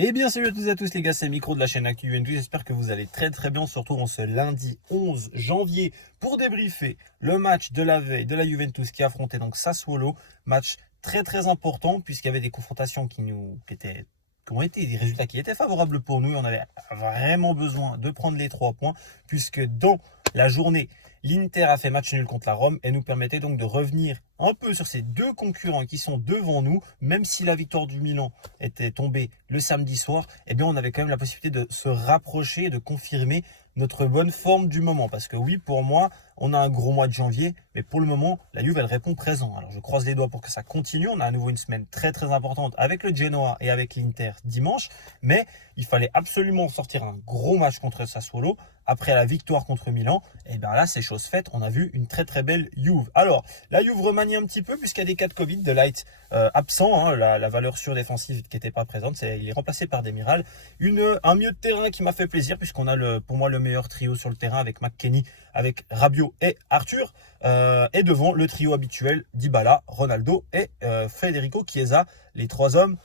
Eh bien, salut à toutes et à tous les gars, c'est Micro de la chaîne Actu Juventus. J'espère que vous allez très très bien. On se retrouve en ce lundi 11 janvier pour débriefer le match de la veille de la Juventus qui affrontait donc Sassuolo. Match très très important puisqu'il y avait des confrontations qui ont été des résultats qui étaient favorables pour nous. On avait vraiment besoin de prendre les 3 points puisque dans la journée, l'Inter a fait match nul contre la Rome et nous permettait donc de revenir un peu sur ces deux concurrents qui sont devant nous. Même si la victoire du Milan était tombée le samedi soir, eh bien on avait quand même la possibilité de se rapprocher et de confirmer notre bonne forme du moment. Parce que oui, pour moi, on a un gros mois de janvier, mais pour le moment, la Juve, elle répond présent. Alors je croise les doigts pour que ça continue. On a à nouveau une semaine très très importante avec le Genoa et avec l'Inter dimanche, mais il fallait absolument sortir un gros match contre Sassuolo. Après la victoire contre Milan, et bien là, c'est chose faite. On a vu une très très belle Juve. Alors, la Juve remanie un petit peu puisqu'il y a des cas de Covid, de Light absent, hein, la valeur sûre défensive qui n'était pas présente. Il est remplacé par Demiral. Un milieu de terrain qui m'a fait plaisir puisqu'on a pour moi le meilleur trio sur le terrain avec McKennie, avec Rabiot et Arthur. Et devant le trio habituel, Dybala, Ronaldo et Federico Chiesa, les trois hommes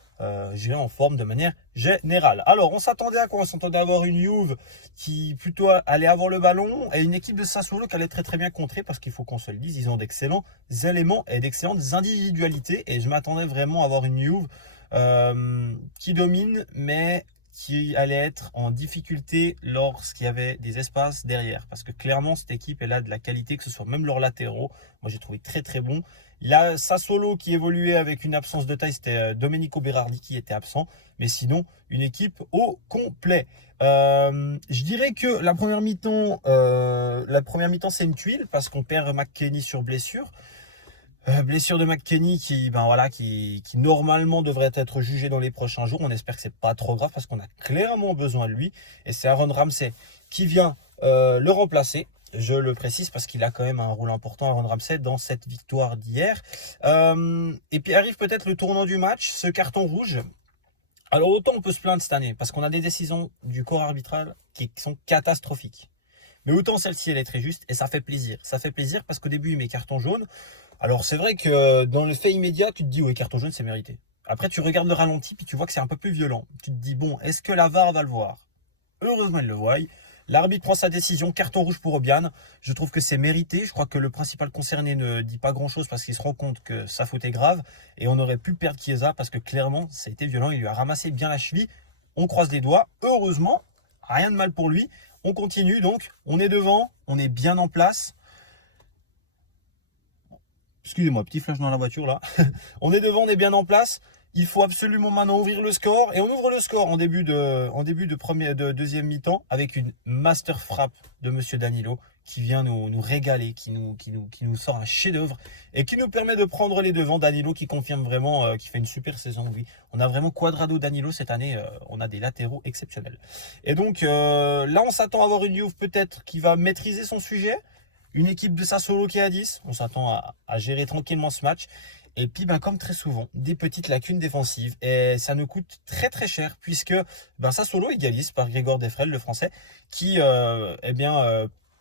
gérés en forme de manière générale. Alors, on s'attendait à quoi? On s'attendait à avoir une Juve qui plutôt allait avoir le ballon et une équipe de Sassuolo qui allait très très bien contrer parce qu'il faut qu'on se le dise, ils ont d'excellents éléments et d'excellentes individualités et je m'attendais vraiment à avoir une Juve qui domine mais qui allait être en difficulté lorsqu'il y avait des espaces derrière. Parce que clairement, cette équipe, elle a de la qualité, que ce soit même leurs latéraux. Moi, j'ai trouvé très très bon. Là, Sassuolo qui évoluait avec une absence de taille, c'était Domenico Berardi qui était absent. Mais sinon, une équipe au complet. Je dirais que la première mi-temps, c'est une tuile parce qu'on perd McKennie sur blessure. Blessure de McKennie qui normalement devrait être jugée dans les prochains jours. On espère que c'est pas trop grave parce qu'on a clairement besoin de lui. Et c'est Aaron Ramsey qui vient le remplacer. Je le précise parce qu'il a quand même un rôle important, Aaron Ramsey, dans cette victoire d'hier. Et puis arrive peut-être le tournant du match, ce carton rouge. Alors autant on peut se plaindre cette année parce qu'on a des décisions du corps arbitral qui sont catastrophiques. Mais autant celle-ci, elle est très juste et ça fait plaisir. Ça fait plaisir parce qu'au début, il met carton jaune. Alors c'est vrai que dans le fait immédiat, tu te dis oui, carton jaune, c'est mérité. Après, tu regardes le ralenti, puis tu vois que c'est un peu plus violent. Tu te dis bon, est-ce que la VAR va le voir? Heureusement, il le voit. L'arbitre prend sa décision, carton rouge pour Obian. Je trouve que c'est mérité. Je crois que le principal concerné ne dit pas grand-chose parce qu'il se rend compte que sa faute est grave. Et on aurait pu perdre Chiesa parce que clairement, ça a été violent. Il lui a ramassé bien la cheville. On croise les doigts. Heureusement, rien de mal pour lui. On continue donc. On est devant. On est bien en place. Excusez-moi, petit flash dans la voiture là. On est devant, on est bien en place. Il faut absolument maintenant ouvrir le score. Et on ouvre le score en début de deuxième mi-temps avec une master frappe de Monsieur Danilo qui vient nous régaler, qui nous sort un chef-d'œuvre et qui nous permet de prendre les devants. Danilo qui confirme vraiment qu'il fait une super saison. Oui, on a vraiment Quadrado Danilo cette année. On a des latéraux exceptionnels. Et donc là, on s'attend à avoir une Juve peut-être qui va maîtriser son sujet. Une équipe de Sassuolo qui est à 10. On s'attend à gérer tranquillement ce match. Et puis, comme très souvent, des petites lacunes défensives. Et ça nous coûte très très cher puisque Sassuolo égalise par Grégoire Defrel, le français, qui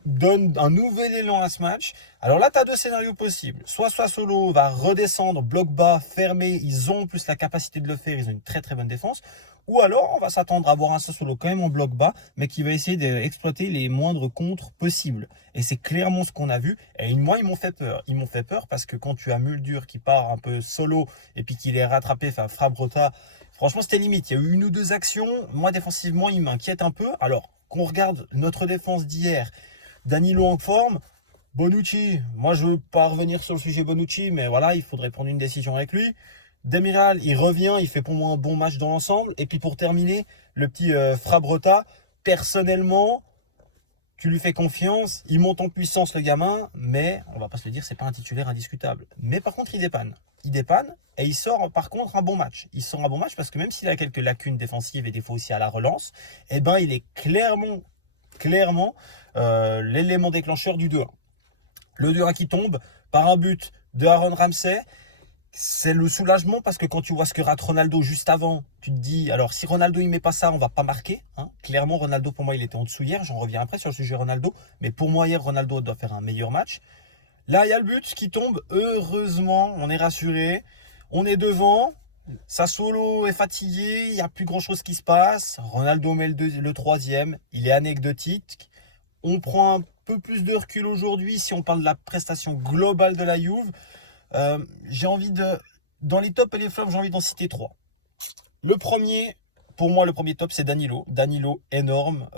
donne un nouvel élan à ce match. Alors là, tu as deux scénarios possibles. Soit Sassuolo va redescendre, bloc bas, fermé. Ils ont plus la capacité de le faire. Ils ont une très très bonne défense. Ou alors, on va s'attendre à voir un Sassuolo quand même en bloc bas, mais qui va essayer d'exploiter les moindres contres possibles. Et c'est clairement ce qu'on a vu. Et moi, ils m'ont fait peur. Ils m'ont fait peur parce que quand tu as Muldur qui part un peu solo et puis qu'il est rattrapé, enfin Frabrota, franchement, c'était limite. Il y a eu une ou deux actions. Moi, défensivement, il m'inquiète un peu. Alors, qu'on regarde notre défense d'hier, Danilo en forme, Bonucci, moi je veux pas revenir sur le sujet Bonucci, mais voilà, il faudrait prendre une décision avec lui. Demiral, il revient, il fait pour moi un bon match dans l'ensemble. Et puis pour terminer, le petit Frabrota, personnellement, tu lui fais confiance, il monte en puissance le gamin, mais on va pas se le dire, c'est pas un titulaire indiscutable. Mais par contre, il dépanne. Il dépanne et il sort par contre un bon match. Il sort un bon match parce que même s'il a quelques lacunes défensives et des fois aussi à la relance, il est clairement l'élément déclencheur du 2-1. Le 2-1 qui tombe par un but de Aaron Ramsey. C'est le soulagement parce que quand tu vois ce que rate Ronaldo juste avant, tu te dis, alors si Ronaldo il met pas ça, on va pas marquer. Hein. Clairement, Ronaldo pour moi il était en dessous hier, j'en reviens après sur le sujet Ronaldo, mais pour moi hier Ronaldo doit faire un meilleur match. Là il y a le but qui tombe, heureusement, on est rassuré, on est devant, Sassuolo est fatigué, il n'y a plus grand chose qui se passe. Ronaldo met le troisième, il est anecdotique. On prend un peu plus de recul aujourd'hui si on parle de la prestation globale de la Juve. J'ai envie de. Dans les tops et les flops, j'ai envie d'en citer trois. Le premier, pour moi, le premier top, c'est Danilo. Danilo, énorme,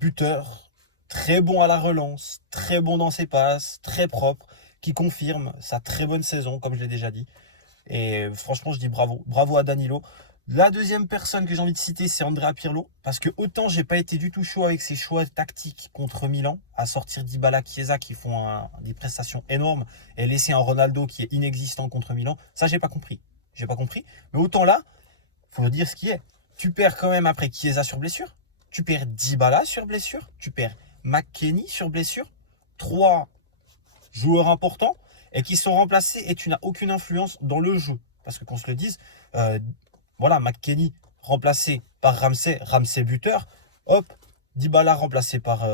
buteur, très bon à la relance, très bon dans ses passes, très propre, qui confirme sa très bonne saison, comme je l'ai déjà dit. Et franchement, je dis bravo. Bravo à Danilo. La deuxième personne que j'ai envie de citer, c'est Andrea Pirlo. Parce que autant j'ai pas été du tout chaud avec ses choix tactiques contre Milan, à sortir Dybala, Chiesa qui font des prestations énormes et laisser un Ronaldo qui est inexistant contre Milan. Ça, j'ai pas compris. J'ai pas compris. Mais autant là, faut dire ce qui est. Tu perds quand même après Chiesa sur blessure. Tu perds Dybala sur blessure. Tu perds McKennie sur blessure. Trois joueurs importants et qui sont remplacés et tu n'as aucune influence dans le jeu. Parce que qu'on se le dise, voilà, McKennie remplacé par Ramsey, Ramsey buteur, hop, Dybala remplacé par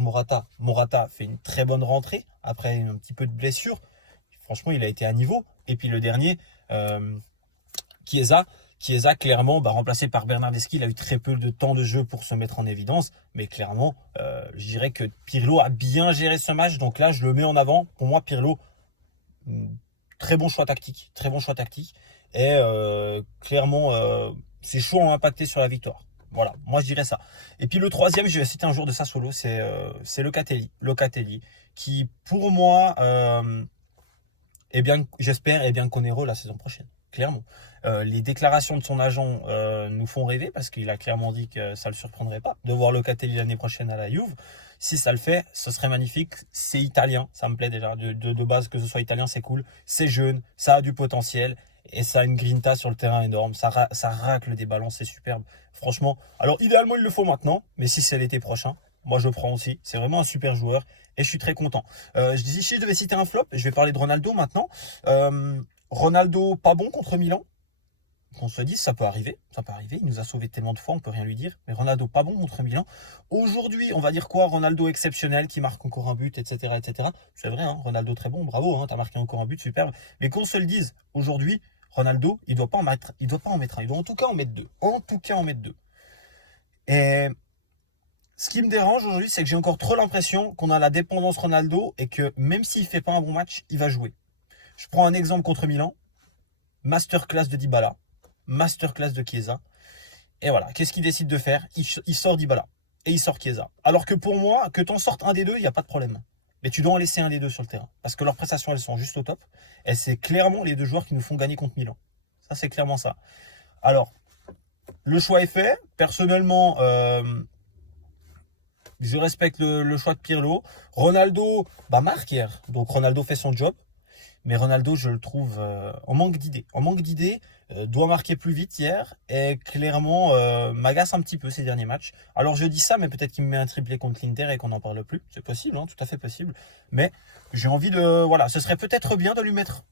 Morata. Morata fait une très bonne rentrée après un petit peu de blessure. Franchement, il a été à niveau. Et puis le dernier, Chiesa, clairement, remplacé par Bernardeschi, il a eu très peu de temps de jeu pour se mettre en évidence. Mais clairement, je dirais que Pirlo a bien géré ce match. Donc là, je le mets en avant. Pour moi, Pirlo, très bon choix tactique. Très bon choix tactique. Et clairement, ses choix ont impacté sur la victoire. Voilà, moi je dirais ça. Et puis le troisième, je vais citer un joueur de Sassuolo, c'est Locatelli. Locatelli, qui pour moi, j'espère, est bien qu'Onero la saison prochaine. Clairement. Les déclarations de son agent nous font rêver parce qu'il a clairement dit que ça ne le surprendrait pas de voir Locatelli l'année prochaine à la Juve. Si ça le fait, ce serait magnifique. C'est italien, ça me plaît déjà. De base, que ce soit italien, c'est cool. C'est jeune, ça a du potentiel et ça a une grinta sur le terrain énorme. Ça racle des ballons, c'est superbe. Franchement, alors idéalement, il le faut maintenant, mais si c'est l'été prochain, moi je prends aussi. C'est vraiment un super joueur et je suis très content. Je disais, si je devais citer un flop, je vais parler de Ronaldo maintenant. Ronaldo, pas bon contre Milan. Qu'on se dise, ça peut arriver. Il nous a sauvé tellement de fois, on peut rien lui dire. Mais Ronaldo, pas bon contre Milan. Aujourd'hui, on va dire quoi? Ronaldo exceptionnel, qui marque encore un but, etc., etc. C'est vrai, hein, Ronaldo très bon, bravo, hein, t'as marqué encore un but, superbe. Mais qu'on se le dise, aujourd'hui, Ronaldo, il doit pas en mettre un. Il doit en tout cas en mettre deux. Et ce qui me dérange aujourd'hui, c'est que j'ai encore trop l'impression qu'on a la dépendance Ronaldo et que même s'il fait pas un bon match, il va jouer. Je prends un exemple contre Milan. Masterclass de Dybala. Masterclass de Chiesa. Et voilà, qu'est-ce qu'il décide de faire? Il sort Dybala et il sort Chiesa. Alors que pour moi, que t'en sortes un des deux, il n'y a pas de problème. Mais tu dois en laisser un des deux sur le terrain. Parce que leurs prestations, elles sont juste au top. Et c'est clairement les deux joueurs qui nous font gagner contre Milan. Ça, c'est clairement ça. Alors, le choix est fait. Personnellement, je respecte le choix de Pirlo. Ronaldo marque hier. Donc Ronaldo fait son job. Mais Ronaldo, je le trouve en manque d'idées. Doit marquer plus vite hier. Et clairement, m'agace un petit peu ces derniers matchs. Alors je dis ça, mais peut-être qu'il me met un triplé contre l'Inter et qu'on n'en parle plus. C'est possible, hein, tout à fait possible. Mais j'ai envie de... Voilà, ce serait peut-être bien de le mettre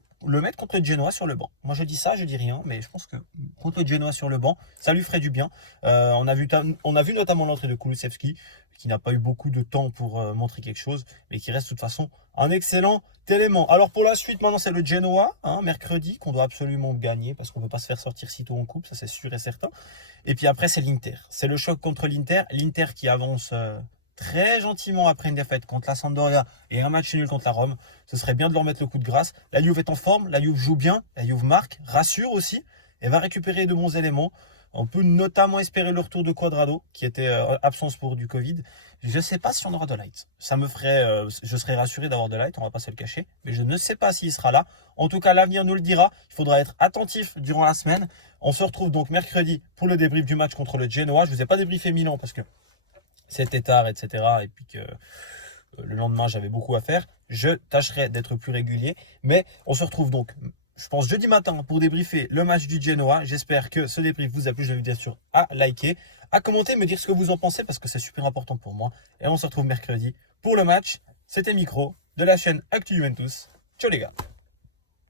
contre Genoa sur le banc. Moi je dis ça, je dis rien. Mais je pense que contre Genoa sur le banc, ça lui ferait du bien. On a vu notamment l'entrée de Kulusevski, qui n'a pas eu beaucoup de temps pour montrer quelque chose, mais qui reste de toute façon un excellent élément. Alors pour la suite, maintenant c'est le Genoa, mercredi, qu'on doit absolument gagner, parce qu'on ne peut pas se faire sortir si tôt en coupe, ça c'est sûr et certain. Et puis après c'est l'Inter. C'est le choc contre l'Inter. L'Inter qui avance très gentiment après une défaite contre la Sampdoria et un match nul contre la Rome. Ce serait bien de leur mettre le coup de grâce. La Juve est en forme, la Juve joue bien, la Juve marque, rassure aussi, et va récupérer de bons éléments. On peut notamment espérer le retour de Cuadrado, qui était absence pour du Covid. Je ne sais pas si on aura de Light. Ça me ferait, je serais rassuré d'avoir de Light, on va pas se le cacher. Mais je ne sais pas s'il sera là. En tout cas, l'avenir nous le dira. Il faudra être attentif durant la semaine. On se retrouve donc mercredi pour le débrief du match contre le Genoa. Je ne vous ai pas débriefé Milan parce que c'était tard, etc. Et puis que le lendemain, j'avais beaucoup à faire. Je tâcherai d'être plus régulier. Mais on se retrouve donc, je pense, jeudi matin pour débriefer le match du Genoa. J'espère que ce débrief vous a plu. Je vous invite bien sûr à liker, à commenter, me dire ce que vous en pensez parce que c'est super important pour moi. Et on se retrouve mercredi pour le match. C'était Micro de la chaîne Actu Juventus. Ciao les gars.